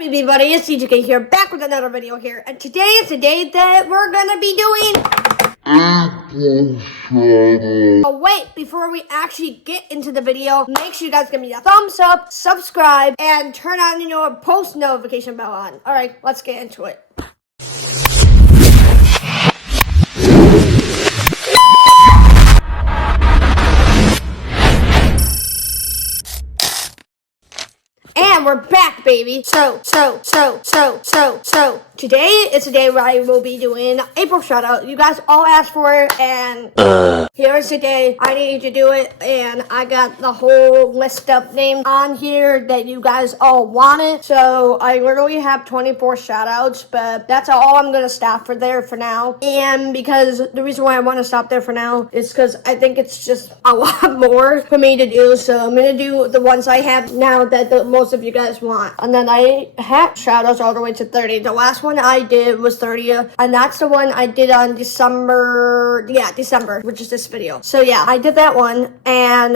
everybody, it's CJK here, back with another video here, and today is the day that we're gonna be doing April Shoutouts. Oh wait, before we actually get into the video, make sure you guys give me a thumbs up, subscribe, and turn on your post notification bell on. Alright, let's get into it. And we're back, baby. So, today is the day where I will be doing April Shoutout. You guys all asked for it, and here's the day I need to do it. And I got the whole list of names on here that you guys all wanted. So I literally have 24 shoutouts, but that's all I'm gonna stop for there for now. And because the reason why I want to stop there for now is because I think it's just a lot more for me to do. So I'm gonna do the ones I have now that most of you guys want. And then I had shoutouts all the way to 30. The last one I did was 30th, and that's the one I did on December, which is this video. So yeah, I did that one, and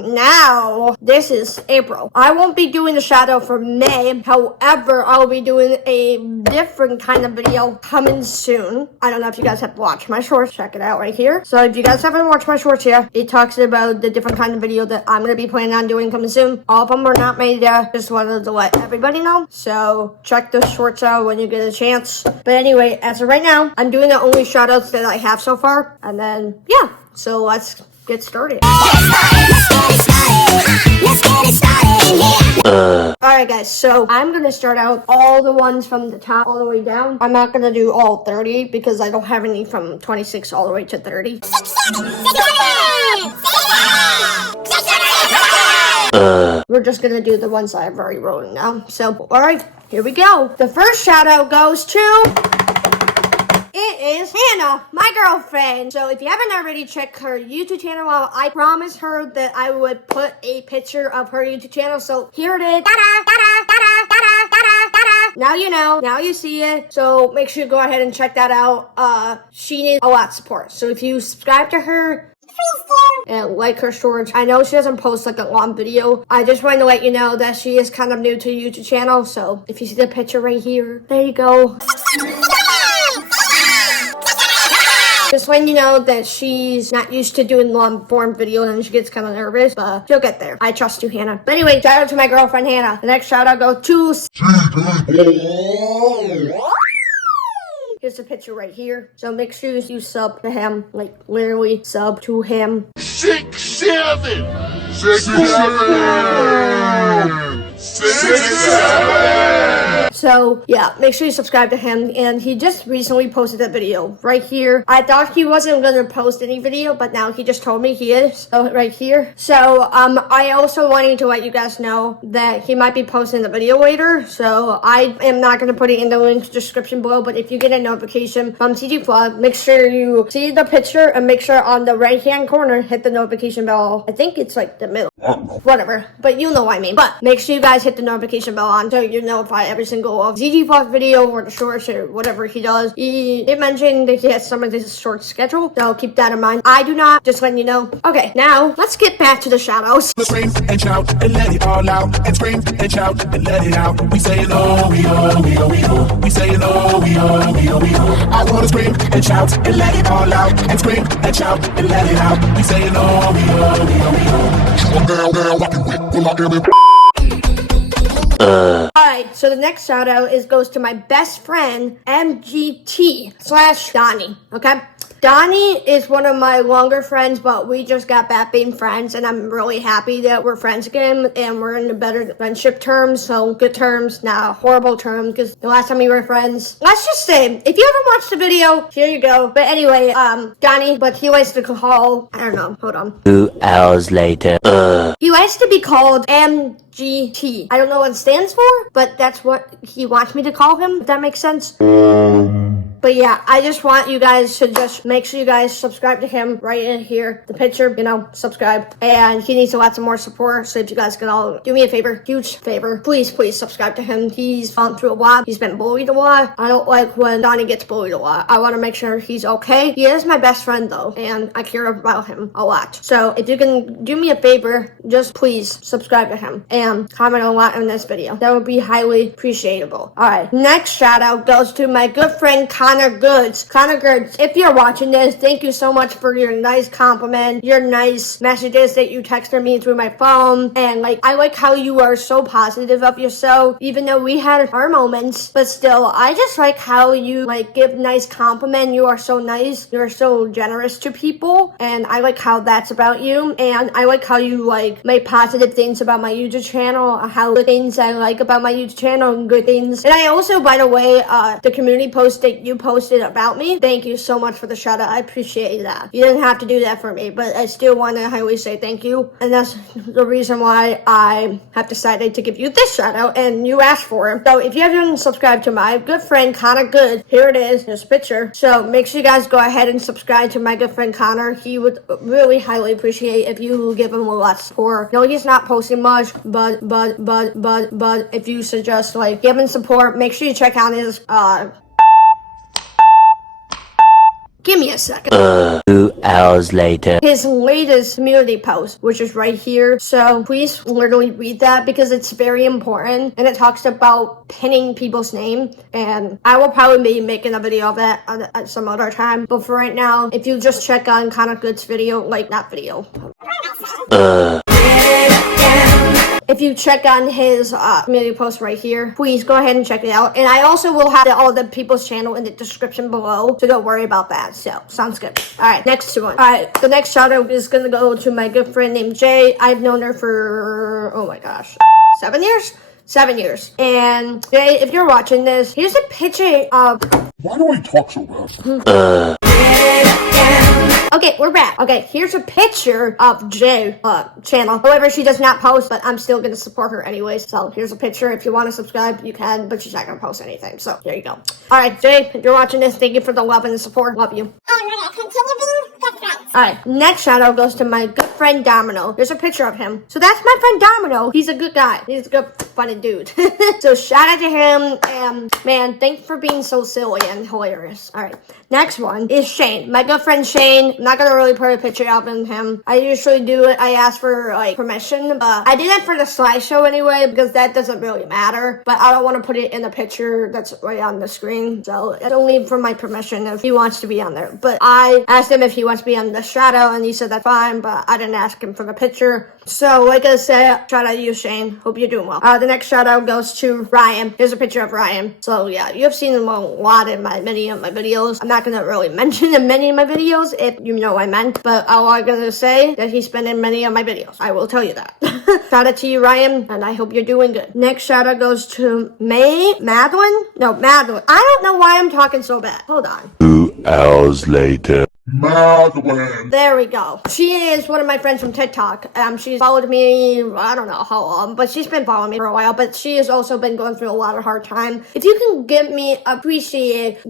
now this is April. I won't be doing the shoutout for May. However, I'll be doing a different kind of video coming soon. I don't know if you guys have watched my shorts. Check it out right here. So if you guys haven't watched my shorts here, it talks about the different kind of video that I'm going to be planning on doing coming soon. All of them are not made yet. Just wanted to let everybody know. So check the shorts out when you get a chance. But anyway, as of right now, I'm doing the only shoutouts that I have so far. And then, yeah. So let's get started. Alright guys, so I'm gonna start out all the ones from the top all the way down. I'm not gonna do all 30 because I don't have any from 26 all the way to 30. We're just gonna do the ones I've already wrote now. So, alright, here we go. The first shout out goes to... It is Hannah, my girlfriend. So if you haven't already checked her YouTube channel out, I promised her that I would put a picture of her YouTube channel. So here it is. Now you know. Now you see it. So make sure you go ahead and check that out. She needs a lot of support. So if you subscribe to her, and like her shorts. I know she doesn't post like a long video. I just wanted to let you know that she is kind of new to the YouTube channel. So if you see the picture right here, there you go. Just letting you know that she's not used to doing long form videos and she gets kind of nervous, but she'll get there. I trust you, Hannah. But anyway, shout out to my girlfriend, Hannah. The next shout out goes to... Here's a picture right here. So make sure you sub to him. Like, literally sub to him. 6 7 So, yeah, make sure you subscribe to him. And he just recently posted that video right here. I thought he wasn't going to post any video, but now he just told me he is. So, right here. So, I also wanted to let you guys know that he might be posting the video later. So, I am not going to put it in the link description below. But if you get a notification from CG Vlog, make sure you see the picture and make sure on the right-hand corner, hit the notification bell. I think it's like the middle. Whatever. But you know what I mean. But make sure you guys hit the notification bell on so you notify every single of ZG Vlog video or the shorts or whatever he does. He did mention that he has some of this short schedule, so keep that in mind. I do not, just letting you know. Okay, now let's get back to the shoutouts. Scream and shout and let it all out. And scream and shout and let it out. We say it oh, we oh, we oh, we oh. We say it oh, we oh, we oh, we oh. I wanna scream and shout and let it all out. And scream and shout and let it out. We say it oh, we oh, we oh, we oh. I'm down, rockin' with pull out every. Alright, so the next shout out goes to my best friend, MGT/Donnie, okay? Donnie is one of my longer friends, but we just got back being friends, and I'm really happy that we're friends again, and we're in the better friendship terms, so good terms, not horrible terms, because the last time we were friends, let's just say, if you haven't watched the video, here you go. But anyway, Donnie, but he likes to call, I don't know, hold on. 2 hours later. He likes to be called MGT. I don't know what it stands for, but that's what he wants me to call him, if that makes sense. But yeah, I just want you guys to just make sure you guys subscribe to him right in here. The picture, subscribe. And he needs lots of more support. So if you guys can all do me a favor, huge favor, please subscribe to him. He's gone through a lot. He's been bullied a lot. I don't like when Donnie gets bullied a lot. I want to make sure he's okay. He is my best friend though, and I care about him a lot. So if you can do me a favor, just please subscribe to him and comment a lot in this video. That would be highly appreciable. Alright, next shout out goes to my good friend Connor Goods. Connor Goods, if you're watching this, thank you so much for your nice compliment, your nice messages that you texted me through my phone, and I like how you are so positive of yourself, even though we had our moments, but still, I just like how you give nice compliment. You are so nice, you're so generous to people, and I like how that's about you, and I like how you make positive things about my YouTube channel, how good things I like about my YouTube channel, and good things. And I also, by the way, the community post that you posted about me, thank you so much for the shout out. I appreciate that. You didn't have to do that for me, but I still want to highly say thank you, and that's the reason why I have decided to give you this shout out, and you asked for it. So if you haven't subscribed to my good friend Connor Good, here it is, this picture. So make sure you guys go ahead and subscribe to my good friend Connor. He would really highly appreciate if you give him a lot of support. No, he's not posting much, but if you suggest give him support, make sure you check out his give me a second. 2 hours later. His latest community post, which is right here. So please literally read that because it's very important. And it talks about pinning people's name. And I will probably be making a video of that at some other time. But for right now, if you just check on Connor Good's video, not video. If you check on his community post right here, please go ahead and check it out. And I also will have all the people's channel in the description below, so don't worry about that. So, sounds good. Alright, next one. Alright, the next shout out is gonna go to my good friend named Jay. I've known her for, oh my gosh, 7 years? 7 years. And Jay, if you're watching this, here's a picture of... Why do I talk so fast? Okay, we're back. Okay, here's a picture of Jay channel. However, she does not post, but I'm still gonna support her anyways. So here's a picture. If you want to subscribe, you can, but she's not gonna post anything. So there you go. Alright, Jay, if you're watching this, thank you for the love and the support. Love you. Alright, next shout out goes to my good friend Domino. There's a picture of him. So that's my friend Domino. He's a good guy. He's a good, funny dude. So shout out to him, and man, thanks for being so silly and hilarious. Alright, next one is Shane. My good friend Shane. I'm not gonna really put a picture of him. I usually do it. I ask for permission, but I did that for the slideshow anyway because that doesn't really matter. But I don't want to put it in the picture that's right on the screen. So it's only for my permission if he wants to be on there. But I asked him if he wants to be on the shout out, and he said that's fine. But I didn't ask him for the picture. So like I said, shout out to you, Shane. Hope you're doing well. The next shout out goes to Ryan. Here's a picture of Ryan. So yeah, you have seen him a lot in many of my videos. I'm not gonna really mention him many of my videos if you know what I meant, but all I'm gonna say that he's been in many of my videos. I will tell you that. Shout out to you, Ryan, and I hope you're doing good. Next shout out goes to Madeline. I don't know why I'm talking so bad. Hold on. 2 hours later. Madeline. There we go. She is one of my friends from TikTok. She's followed me, I don't know how long, but she's been following me for a while, but she has also been going through a lot of hard time. If you can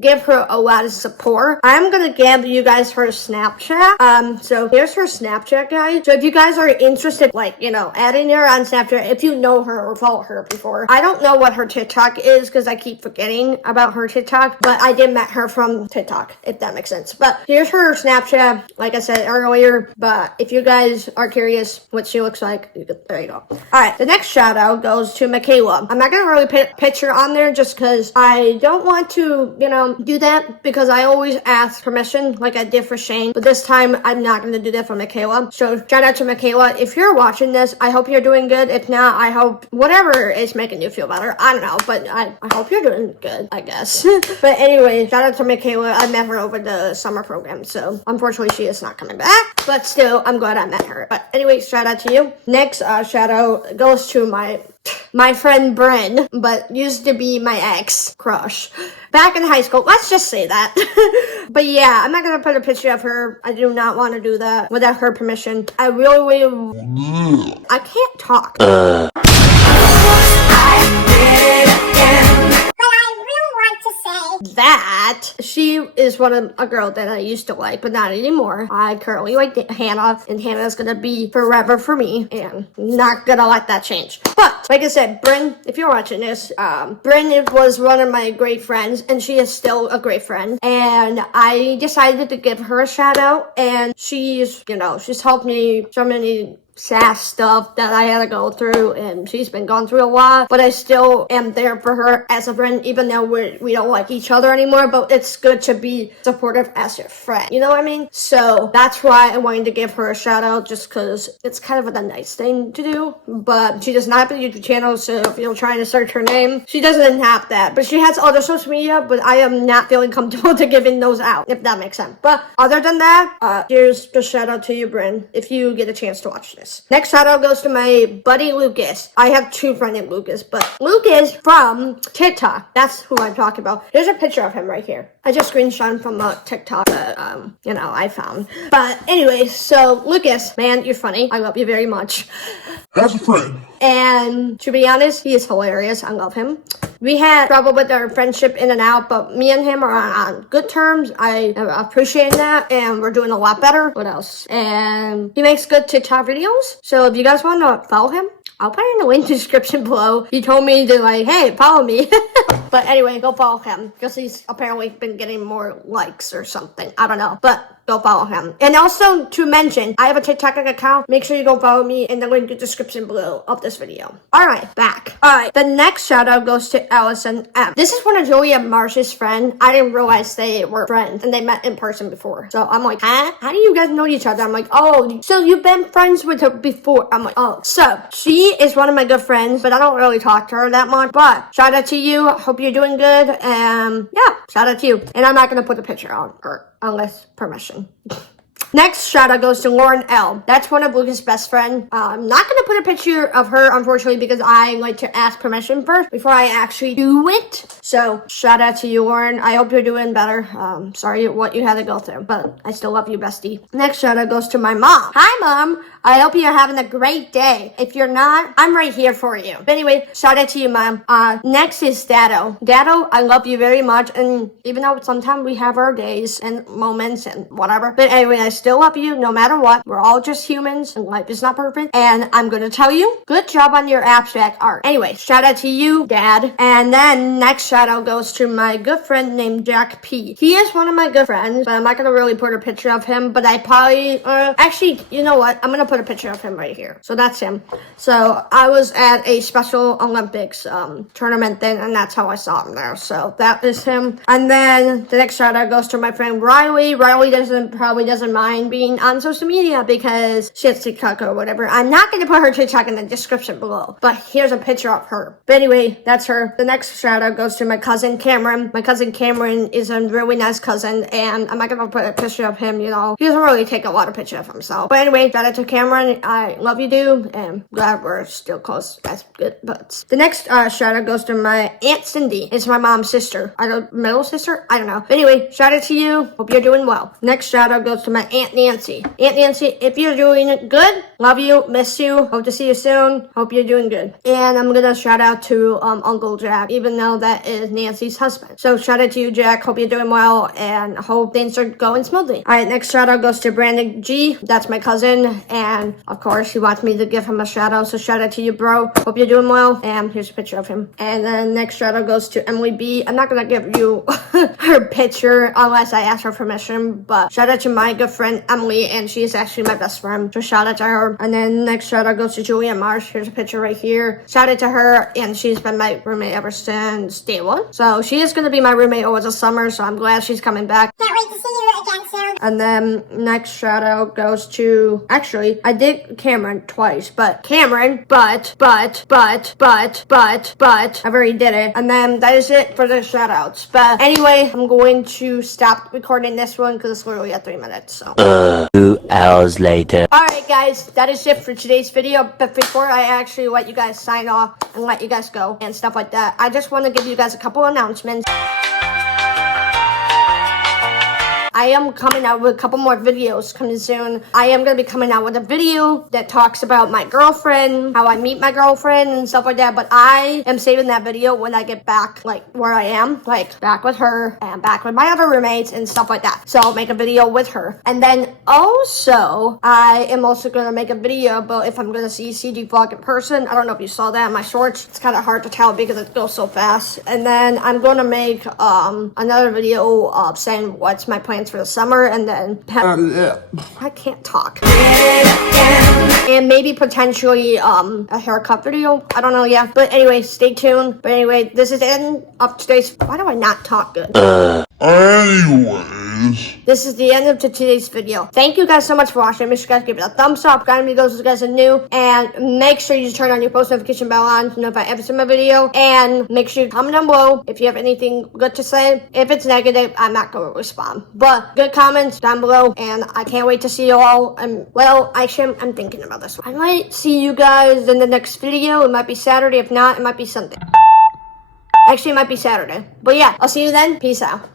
give her a lot of support, I'm gonna give you guys her Snapchat. So here's her Snapchat, guys. So if you guys are interested, adding her on Snapchat, if you know her or follow her before. I don't know what her TikTok is because I keep forgetting about her TikTok, but I did met her from TikTok, if that makes sense. But here's her Snapchat, like I said earlier, but if you guys are curious what she looks like, there you go. Alright, the next shout out goes to Michaela. I'm not gonna really put a picture on there just because I don't want to, do that because I always ask permission like I did for Shane, but this time I'm not gonna do that for Michaela. So shout out to Michaela. If you're watching this, I hope you're doing good. If not, I hope whatever is making you feel better. I don't know, but I hope you're doing good, I guess. But anyway, shout out to Michaela. I met her over the summer program, so unfortunately she is not coming back, but still I'm glad I met her. But anyway, shout out to you. Next shout out goes to my friend Bryn, but used to be my ex crush back in high school. Let's just say that. But yeah, I'm not gonna put a picture of her. I do not want to do that without her permission. I really I can't talk. That met. She is a girl that I used to like, but not anymore. I currently like Hannah, and Hannah's gonna be forever for me, and not gonna let that change. But like I said, Bryn, if you're watching this, Bryn was one of my great friends, and she is still a great friend. And I decided to give her a shout out, and she's helped me so many sass stuff that I had to go through, and she's been going through a lot, but I still am there for her as a friend, even though we don't like each other anymore. But it's good to be supportive as your friend, you know what I mean? So that's why I wanted to give her a shout out, just because it's kind of a nice thing to do. But she does not have a YouTube channel, so if you're trying to search her name, she doesn't have that. But she has other social media, but I am not feeling comfortable to giving those out, if that makes sense. But other than that, here's the shout out to you, Bryn, if you get a chance to watch this. Next shout out goes to my buddy Lucas. I have two friends named Lucas, but Lucas from TikTok. That's who I'm talking about. There's a picture of him right here. I just screenshot him from a TikTok that, I found. But anyway, so Lucas, man, you're funny. I love you very much. As a friend. And to be honest, he is hilarious. I love him. We had trouble with our friendship in and out, but me and him are on good terms. I appreciate that, and we're doing a lot better. What else? And he makes good TikTok videos. So if you guys want to follow him, I'll put it in the link description below. He told me to hey, follow me. But anyway, go follow him, because he's apparently been getting more likes or something. I don't know, but go follow him. And also to mention, I have a TikTok account. Make sure you go follow me in the link description below of this video. Alright, back. Alright, the next shout out goes to Allison M. This is one of Joey and Marsh's friends. I didn't realize they were friends, and they met in person before. So I'm like, huh? How do you guys know each other? I'm like, oh, so you've been friends with her before. I'm like, oh. So she is one of my good friends, but I don't really talk to her that much. But shout out to you. Hope you're doing good. Yeah, shout out to you. And I'm not gonna put a picture on her unless permission. Next shout out goes to Lauren L. That's one of Lucas' best friends. I'm not going to put a picture of her, unfortunately, because I like to ask permission first before I actually do it. So shout out to you, Lauren. I hope you're doing better. Sorry what you had to go through, but I still love you, bestie. Next shout out goes to my mom. Hi, Mom. I hope you're having a great day. If you're not, I'm right here for you. But anyway, shout out to you, Mom. Next is Dado. Dado, I love you very much. And even though sometimes we have our days and moments and whatever. But anyway, I still love you no matter what. We're all just humans and life is not perfect. And I'm going to tell you, good job on your abstract art. Anyway, shout out to you, Dad. And then next shout out goes to my good friend named Jack P. He is one of my good friends, but I'm not going to really put a picture of him. But I probably, actually, you know what? I'm going to put a picture of him right here. So that's him. So I was at a Special Olympics tournament thing, and that's how I saw him there. So that is him. And then the next shout out goes to my friend Riley. Riley probably doesn't mind being on social media because she has TikTok or whatever. I'm not going to put her TikTok in the description below, but here's a picture of her. But anyway, that's her. The next shout out goes to my cousin Cameron. My cousin Cameron is a really nice cousin, and I'm not going to put a picture of him, you know. He doesn't really take a lot of pictures of himself. But anyway, shout out to Cameron. I love you, dude, and glad we're still close. That's good. But the next shout out goes to my Aunt Cindy. It's my mom's sister. Middle sister? I don't know. But anyway, shout out to you. Hope you're doing well. Next shout out goes to my Aunt Nancy. Aunt Nancy, if you're doing good, love you, miss you, hope to see you soon. Hope you're doing good. And I'm gonna shout out to Uncle Jack, even though that is Nancy's husband. So shout out to you, Jack. Hope you're doing well, and hope things are going smoothly. Alright, next shout out goes to Brandon G. That's my cousin, and of course, he wants me to give him a shout out, so shout out to you, bro. Hope you're doing well, and here's a picture of him. And then next shout out goes to Emily B. I'm not gonna give you her picture unless I ask her permission, but shout out to my good friend Emily, and she is actually my best friend, so shout out to her. And then next shout out goes to Julia Marsh. Here's a picture right here. Shout out to her, and she's been my roommate ever since day one. So she is gonna be my roommate over the summer, so I'm glad she's coming back. Can't wait to see you again soon. And then next shout out goes to, actually, I did Cameron twice, but Cameron, but, I already did it. And then that is it for the shout outs. But anyway, I'm going to stop recording this one because it's literally at 3 minutes, so. 2 hours later. Alright guys, that is it for today's video. But before I actually let you guys sign off and let you guys go and stuff like that, I just want to give you guys a couple announcements. I am coming out with a couple more videos coming soon. I am going to be coming out with a video that talks about my girlfriend, how I meet my girlfriend and stuff like that. But I am saving that video when I get back, like, where I am. Like, back with her and back with my other roommates and stuff like that. So I'll make a video with her. And then also, I am also going to make a video about if I'm going to see CG Vlog in person. I don't know if you saw that in my shorts. It's kind of hard to tell because it goes so fast. And then I'm going to make another video of saying what's my plans for the summer. And then I can't talk. And maybe potentially a haircut video. I don't know yet. But anyway, stay tuned. But anyway, this is the end of today's... Why do I not talk good? Anyways. This is the end of today's video. Thank you guys so much for watching. Make sure you guys give it a thumbs up. Got any videos you guys are new. And make sure you turn on your post notification bell on to notify every single video. And make sure you comment down below if you have anything good to say. If it's negative, I'm not going to respond. But good comments down below. And I can't wait to see you all. And well, actually, I'm thinking about this. I might see you guys in the next video. It might be Saturday. If not, it might be Sunday. Actually, it might be Saturday. But yeah, I'll see you then. Peace out.